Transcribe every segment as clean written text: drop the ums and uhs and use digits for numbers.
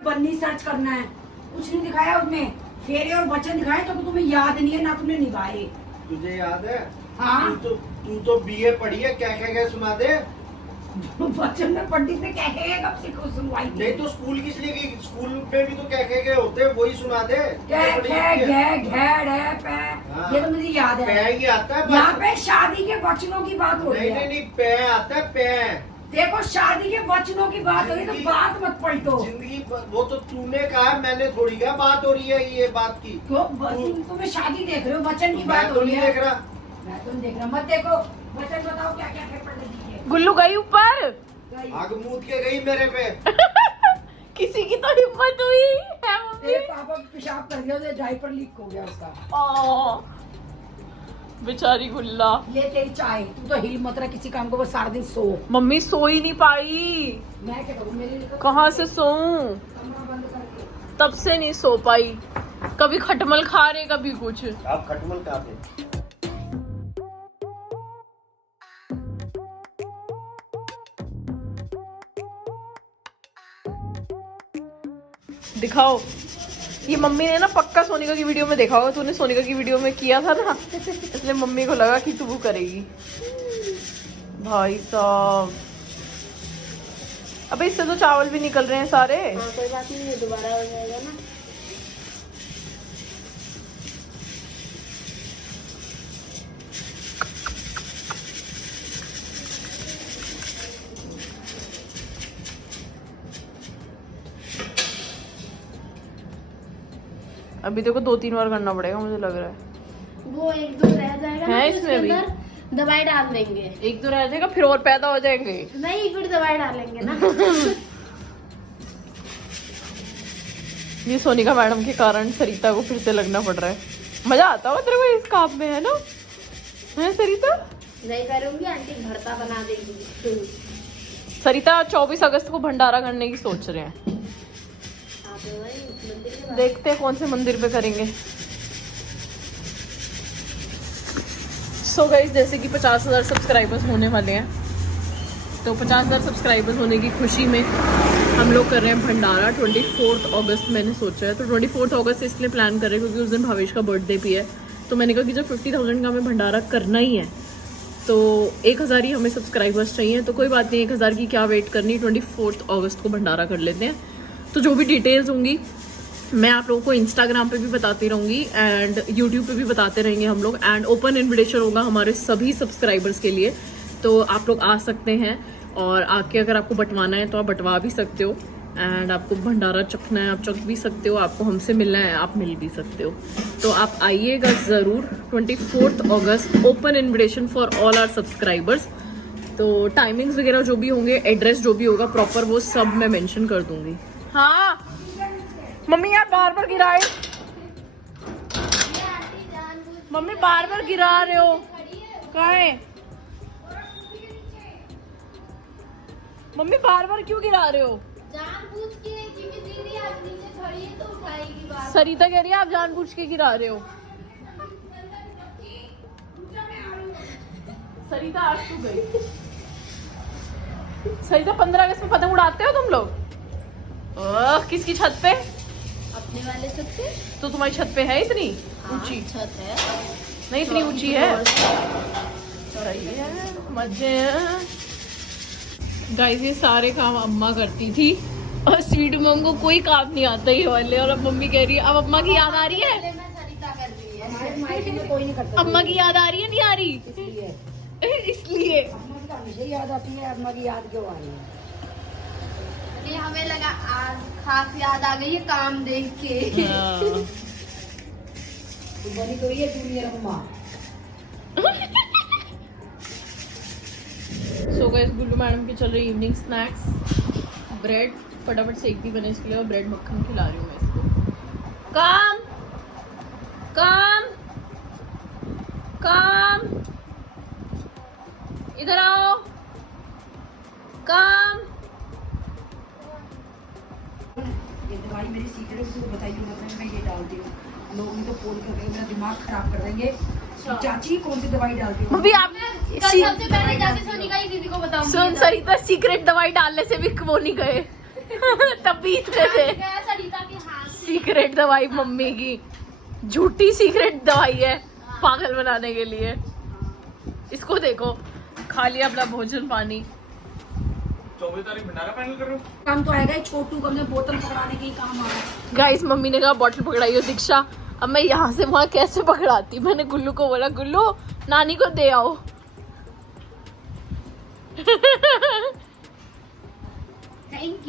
बन्नी search करना है, कुछ नहीं दिखाया उसमें। फेरे और वचन दिखाए तो तुम्हें याद नहीं है ना, तुमने निभाए। तुझे याद है? हाँ तू तो बीए पढ़ी है, क्या क्या सुना दे। वचन में पंडित ने क्या कब से सुनवाई नहीं तो स्कूल किस लिए गई? स्कूल में भी तो क्या क्या होते हैं, वही सुना दे। ये तो मुझे याद है। पै ही आता है। यहाँ पे शादी के वचनों की बात हो रही है। नहीं पै आता है, पै। देखो शादी के वचनों की बात हो रही है, तो बात मत पलटो। जिंदगी वो तो तूने कहा, मैंने थोड़ी क्या बात हो रही है ये बात की। तुम्हें शादी देख रहे हो, वचन की बात हो रही है। मैं तो नहीं देख रहा, मत देखो। वचन बताओ क्या क्या पढ़ने दीजिए। गुल्लू गई ऊपर, आग मूद के गई मेरे पे। किसी की तो हिम्मत हुई है मम्मी। तेरे पापा पेशाब कर गया, उससे डायपर लीक हो गया उसका। बेचारी गुल्ला। ये तेरी चाय, तू तो हिल मत रहा किसी काम को, बस सारा दिन सो। मम्मी सो ही नहीं पाई। मैं क्या करूँ, मेरे लिए कहाँ से सोऊं? कमरा बंद करके। तब से नहीं सो पाई, कभी खटमल खा रहे कभी कुछ। आप खटमल कहाँ थे? दिखाओ। ये मम्मी ने ना पक्का सोनिका की वीडियो में देखा होगा, तूने सोनिका की वीडियो में किया था ना, इसलिए मम्मी को लगा कि तू वो करेगी। भाई साहब, अबे इससे तो चावल भी निकल रहे हैं सारे। हाँ, कोई बात नहीं, दोबारा हो जाएगा ना। अभी देखो 2-3 बार करना पड़ेगा मुझे लग रहा है। वो एक दो रह जाएगा ना, है फिर इसमें उसके भी? अंदर दवाई डाल देंगे। एक दो रह जाएगा फिर और पैदा हो जाएंगे। नहीं, फिर दवाई डालेंगे ना। ये सोनिका मैडम के कारण सरिता को फिर से लगना पड़ रहा है। मजा आता होगा तेरे को इस काम में, है ना? है सरिता? नहीं करूंगी, आंटी भरता बना देगी। सरिता 24 अगस्त को भंडारा करने की सोच रहे हैं। हाँ, तो वही मंदिर के देखते हैं कौन से मंदिर पे करेंगे। सो गाइस, जैसे कि 50,000 सब्सक्राइबर्स होने वाले हैं, तो 50,000 सब्सक्राइबर्स होने की खुशी में हम लोग कर रहे हैं भंडारा। 24 अगस्त मैंने सोचा है, तो 24 अगस्त इसलिए प्लान कर रहे हैं क्योंकि उस दिन भावेश का बर्थडे भी है। तो मैंने कहा कि जब 50,000 का हमें भंडारा करना ही है तो 1,000 ही हमें सब्सक्राइबर्स चाहिए। तो कोई बात नहीं, 1,000 की क्या वेट करनी, 24 अगस्त को भंडारा कर लेते हैं। तो जो भी डिटेल्स होंगी मैं आप लोगों को इंस्टाग्राम पे भी बताती रहूँगी एंड यूट्यूब पे भी बताते रहेंगे हम लोग। एंड ओपन इन्विटेशन होगा हमारे सभी सब्सक्राइबर्स के लिए, तो आप लोग आ सकते हैं और आके अगर आपको बंटवाना है तो आप बंटवा भी सकते हो। एंड आपको भंडारा चखना है आप चख भी सकते हो, आपको हमसे मिलना है आप मिल भी सकते हो। तो आप आइएगा ज़रूर। 24 अगस्त open invitation for all our subscribers. तो टाइमिंग्स वगैरह जो भी होंगे, एड्रेस जो भी होगा प्रॉपर, वो सब मैं मेंशन कर दूंगी। हाँ मम्मी यार बार बार गिराए, मम्मी बार बार गिरा रहे हो। कहाँ है मम्मी, बार बार क्यों गिरा रहे हो? जानबूझ के, क्योंकि दीदी आज नीचे खड़ी है तो उठाएगी बात। सरिता कह रही है आप जानबूझ के गिरा रहे हो। सरिता आज तू गई। सरिता 15 अगस्त में पतंग उड़ाते हो तुम लोग? किसकी छत पे? अपने वाले सबसे। तो तुम्हारी छत पे है इतनी ऊंची? छत है नहीं इतनी ऊंची है। सही है, मजे हैं। गाइस ये सारे काम अम्मा करती थी और स्वीट मम को कोई काम नहीं आता ये वाले। और अब मम्मी कह रही है, अब अम्मा की याद आ रही है। कोई नहीं करता। अम्मा की याद आ रही है नहीं आ रही? इसलिए अम्मा की तो हमेशा याद आती है, अम्मा की याद क्यों आ रही है? हमें लगा आज खास याद आ गई है काम देख के। तू बनी तो ये जूनियर अम्मा। सो गाइस, गुल्लू मैडम की चल रही इवनिंग स्नैक्स। ब्रेड फटाफट सेक दी मैंने इसके लिए और ब्रेड मक्खन खिला रही हूँ मैं इसको। काम काम काम, इधर आओ। काम। ये दवाई मेरी सीक्रेट से बताइए, मतलब मैं ये डालती हूँ। लोग नहीं तो फोन करके मेरा दिमाग खराब कर देंगे। चाची कौन सी दवाई डालती हूँ? मम्मी आप सबसे पहले जाके सोनिका ही दीदी को बताऊंगी। सुन, सरिता सीक्रेट दवाई डालने से भी वो नहीं गए। तब पीते थे। गया सरिता के हाथ से। सीक्रेट दवाई मम्मी की, झूठी सीक्रेट दवाई है पागल बनाने के लिए। इसको देखो, खा लिया अपना भोजन पानी। 24 तारीख भंडारा फाइनल कर रहे हो? काम तो आएगा ही, छोटू को मैं बोतल पकड़ाने के ही काम आ रहा है। गाइस मम्मी ने कहा बॉटल पकड़ाई हो दीक्षा। अब मैं यहाँ से वहाँ कैसे पकड़ाती। मैंने गुल्लू को बोला गुल्लू नानी को दे आओ। Thank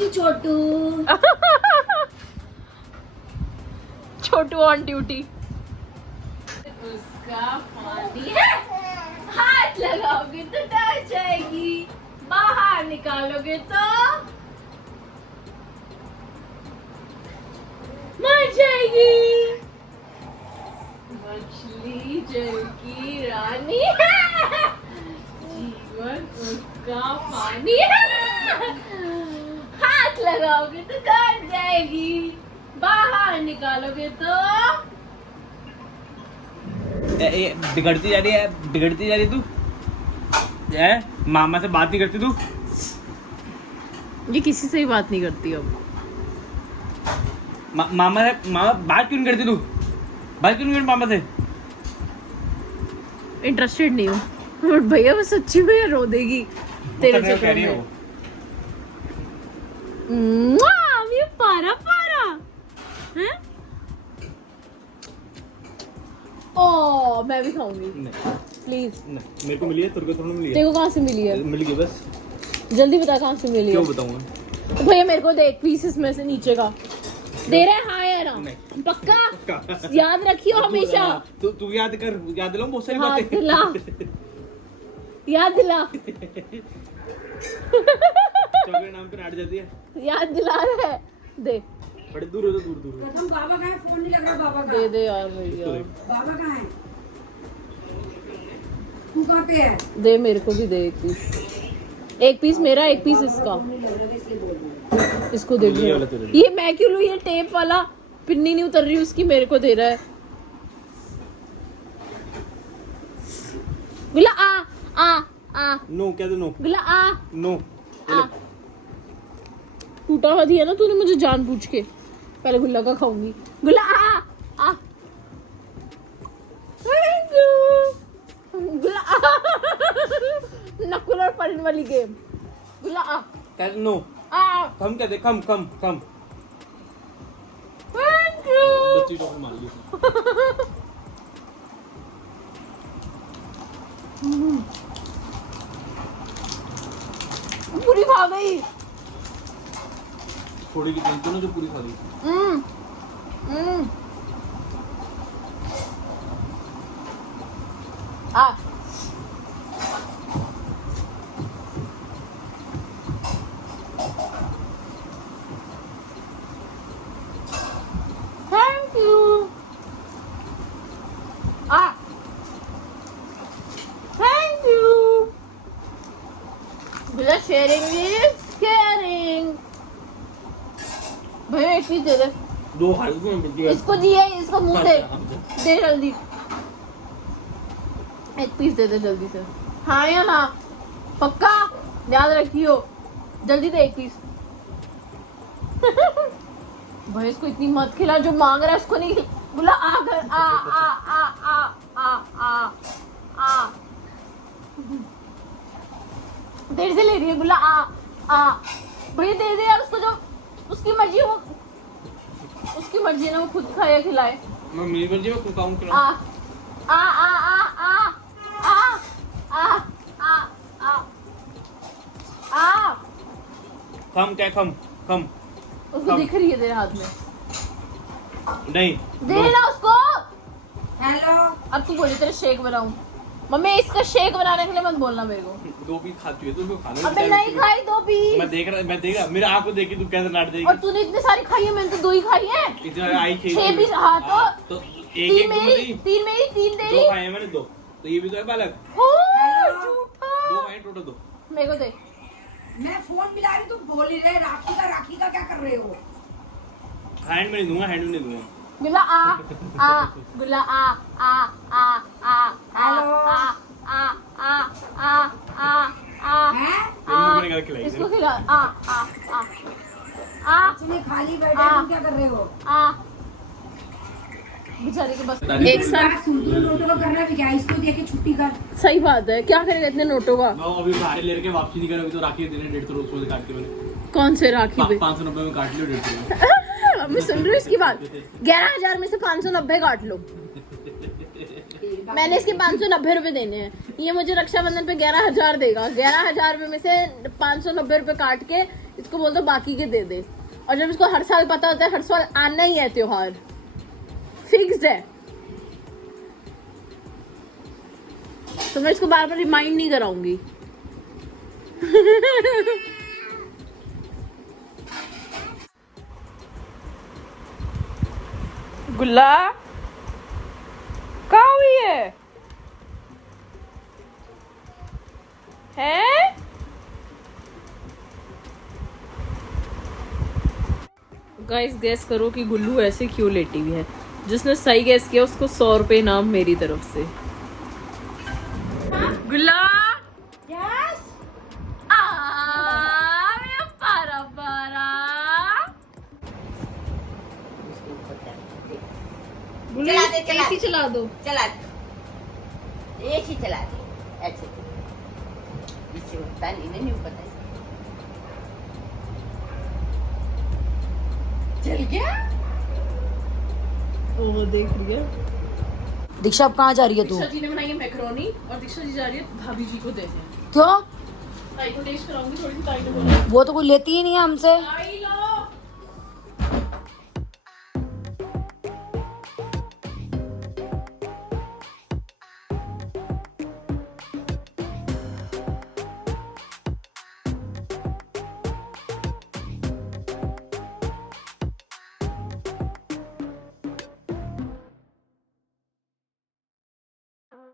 you Chhotu. Chhotu on duty. उसका पानी हाथ लगाओगे तो डर जाएगी, बाहर निकालोगे तो मर जाएगी। मछली जल की रानी है, जीवन उसका पानी है। हाथ लगाओगे तो डर जाएगी, बाहर निकालोगे तो बिगड़ती जा रही है तू। मामा से बात नहीं करती तू। ये किसी से ही बात नहीं करती अब। मामा बात क्यों नहीं करती तू? बात क्यों नहीं करती मामा से? इंटरेस्टेड नहीं हूँ। बट भैया वो सच्ची में रो देगी तेरे कह चक्कर रही में। हो। ये पारा पारा हैं? ओ मैं भी खाऊंगी नहीं, प्लीज। नहीं, मेरे को मिली है, तेरे को थोड़ी मिली है। तेरे को कहाँ से मिली है? मिल गई बस। जल्दी बता कहाँ से मिली है। क्यों बताऊंगा? तो भैया मेरे को दे एक पीस इसमें से नीचे का दे रहा है। हाँ या ना? नहीं। पक्का याद रखियो हमेशा। तू याद कर, याद दिलाऊं बहुत सारी हाँ, बातें। दिला। याद दिला। चॉकलेट नाम पे नाट जाती है। याद दिला रहा है। दे बड़े दूर हो, दूर दूर। प्रथम बाबा का है, फोन नहीं लग रहा बाबा का। दे दे यार भैया। बाबा कहाँ है? तू कहाँ पे है? दे मेरे को भी दे एक पीस। एक पीस मेरा, एक पीस इसका। फोन नहीं लग रहा था, इसलिए बोल रही हूँ। इसको दे ये वाला दो। तेरे लिए। ये मैं क्यों लूं? ये टेप वाला पिन्नी नहीं उतर रही उसकी, मेरे को दे रहा है। गुला आ नो क्या दो? नो गुला आ नो। टूटा हुआ दिया ना तूने मुझे जान पूछ के। पहले गुल्ला का खाऊंगी। गुल्ला आ गुल्ला नकुल और परिन वाली गेम। गुल्ला आ नो। आ कम कहते, कम कम कम। Thank you. बच्ची को मार ली। पूरी खा गई। थोड़ी की टेंशन जो पूरी खा ली। Ah thank you. Ah thank you. बिला शेयरिंग इज केयरिंग। भैया एक चीज दे दे। दो हाथ में मिलती है। इसको दिए, इसको मुंह दे। दे जल्दी एक पीस दे दे जल्दी से। हाँ या ना? पक्का याद रखियो। जल्दी दे एक पीस। भाई इसको इतनी मत खिला, जो मांग रहा है उसको नहीं बोला। आ घर आ आ आ आ आ आ आ देर से ले रही है। बोला आ भैया दे दे यार उसको, जो उसकी मर्जी हो, उसकी मर्जी है ना, वो खुद खाए या खिलाए। मैं मेरी मर्जी में कुकाऊं क्यों? आ आ आ आ आ आ आ आ आ आ कम क्या? कम कम उसको दिख रही है तेरे हाथ में। नहीं। दे ना उसको। हेलो। अब तू बोली तेरे शेक बनाऊं। मम्मी इसका शेक बनाने के लिए मत बोलना मेरे को। दो पीस खाती है तो उसको खाना अबे नहीं खाई दो पीस। मैं देख रहा मेरे आँख को देखी तू कैसे नाट और देगी। तूने इतने सारी खाई है, मैंने तो 2 ही खाई है। इतना आई थी 6 पीस। हाँ तो एक एक तीन मेरी 3 दो तेरी। खाए हैं मैंने, 2 तो ये भी तो है बालक। हो हेलो। झूठा। 2 खाए टोटल 2। मेरे को दे। मैं फोन मिला रही, तुम बोल ही रहे राखी का क्या कर रहे हो? हैंड में नहीं दूंगा, हैंड में नहीं दूंगा। गुला आ गुला आ आ आ आ हेलो। आ आ आ आ आ हैं? इसको खिला इसलिए खाली बैठे तुम क्या कर रहे हो? बेचारे के बस एक एक साल नोटों का करना भी क्या है? इसको देके छुट्टी कर। सही बात है, क्या करेगा इतने नोटों का? अभी सारे लेके वापसी नहीं करे, अभी तो राखी देने 150 रोज काट के मैंने कौन से राखी पे? 590 में काट लियो 150। मैं सुन रही हूँ इसकी बात। 11,000 में से 590 काट लो। मैंने इसके 590 रुपए देने हैं, ये मुझे रक्षाबंधन पे 11,000 देगा। 11,000 रुपए में से 590 रुपए काट के इसको बोल दो बाकी के दे दे। और जब इसको हर साल पता होता है हर साल आना ही है त्योहार, फिक्स्ड है, तो मैं इसको बार बार रिमाइंड नहीं कराऊंगी। गुल्ला कहाँ हुई है? हैं? गाइस गैस करो कि गुल्लू ऐसे क्यों लेटी हुई है। जिसने सही गैस किया उसको 100 रुपए इनाम मेरी तरफ से। गुल्ला यस मेरा पारा पारा चला दे, चला AC चला दो। चला दे, ऐसे चला दे, ऐसे इससे होता नहीं पता। चल गया। ओ देख लिया। दीक्षा अब कहाँ जा रही है तू? दीक्षा जी ने बनाई है मैक्रोनी और दीक्षा जी जा रही है भाभी जी को देने। क्यों? ताई को टेस्ट कराऊंगी थोड़ी सी, ताई ने बोला। वो तो कोई लेती ही नहीं है हमसे। ताई